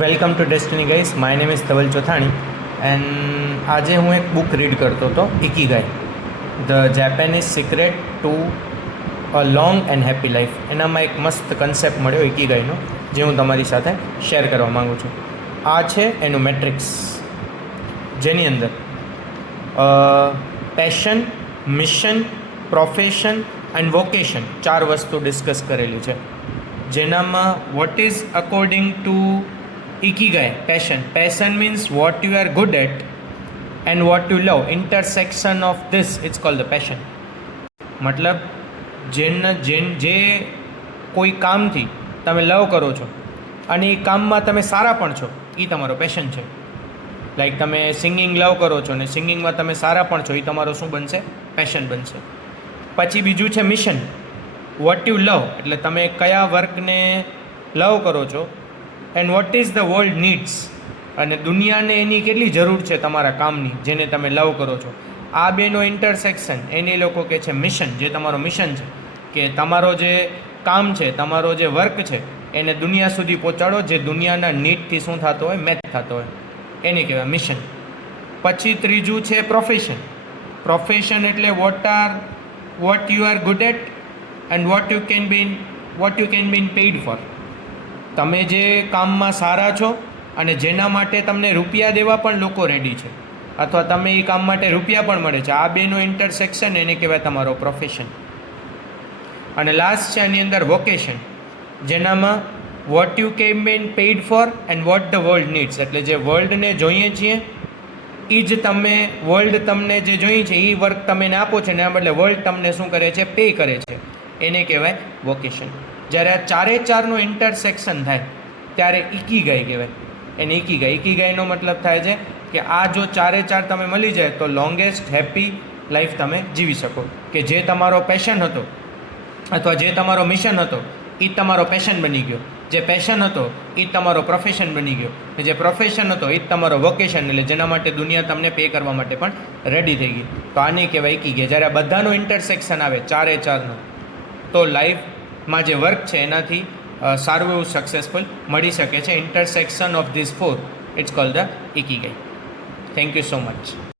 Welcome to Destiny guys. My name is Dhaval Chothani and આજે હું એક બુક રીડ કરતો હતો, ikigai, the Japanese secret to a long and happy life. એનામાં એક મસ્ત કન્સેપ્ટ મળ્યો ઇકીગાઈનો, જે હું તમારી સાથે શેર કરવા માગું છું. આ છે એનું મેટ્રિક્સ, જેની અંદર passion, mission, profession and vocation 4 વસ્તુ ડિસ્કસ કરેલી છે. જેનામાં what is according to ikigai passion means what you are good at and what you love. Intersection of this it's called the passion. મતલબ જે કોઈ કામથી તમે લવ કરો છો અને એ કામમાં તમે સારા પણ છો, એ તમારો પેશન છે. લાઈક તમે સિંગિંગ લવ કરો છો ને સિંગિંગમાં તમે સારા પણ છો, એ તમારો શું બનશે? પેશન બનશે. પછી બીજું છે મિશન, વોટ યુ લવ, એટલે તમે કયા વર્કને લવ કરો છો. And what is the world needs, અને દુનિયાને એની કેટલી જરૂર છે તમારા કામની, જેને તમે લવ કરો છો. આ બેનો ઇન્ટરસેક્શન એને લોકો કહે છે મિશન, જે તમારો મિશન છે, કે તમારો જે કામ છે, તમારો જે વર્ક છે, એને દુનિયા સુધી પહોંચાડો, જે દુનિયાના નીડથી શું થતો હોય, મેચ થતો હોય, એને કહેવાય મિશન. પછી ત્રીજું છે પ્રોફેશન એટલે what you are good at and what you can be paid for. તમે જે કામમાં સારા છો અને જેના માટે તમને રૂપિયા દેવા પણ લોકો રેડી છે, અથવા તમે એ કામ માટે રૂપિયા પણ મળે છે, આ બેનો ઇન્ટરસેક્શન એને કહેવાય તમારો પ્રોફેશન. અને લાસ્ટ છે એની અંદર વોકેશન, જેનામાં what you can be paid for and what the world needs, એટલે જે વર્લ્ડને જોઈએ છીએ એ જ વર્લ્ડ તમને જે જોઈએ છે એ વર્ક તમે એને આપો છો, એના બદલે વર્લ્ડ તમને શું કરે છે? પે કરે છે. એને કહેવાય વોકેશન. જ્યારે આ ચારેનું ઇન્ટરસેક્શન થાય ત્યારે ઇકીગાઈ કહેવાય. એને ઇકીગાઈનો મતલબ થાય છે કે આ જો ચારે તમે મળી જાય તો લોંગેસ્ટ હેપી લાઈફ તમે જીવી શકો. કે જે તમારો પેશન હતો અથવા જે તમારો મિશન હતો એ તમારો પેશન બની ગયો, જે પેશન હતો એ તમારો પ્રોફેશન બની ગયો, જે પ્રોફેશન હતો એ તમારો વોકેશન, એટલે જેના માટે દુનિયા તમને પે કરવા માટે પણ રેડી થઈ ગઈ. તો આને કહેવાય ઇકીગાઈ. જ્યારે આ બધાનું ઇન્ટરસેક્શન આવે ચારનું, તો લાઈફમાં જે વર્ક છે એનાથી સારું એવું સક્સેસફુલ મળી શકે છે. Intersection of this 4 it's called the ikigai. Thank you so much.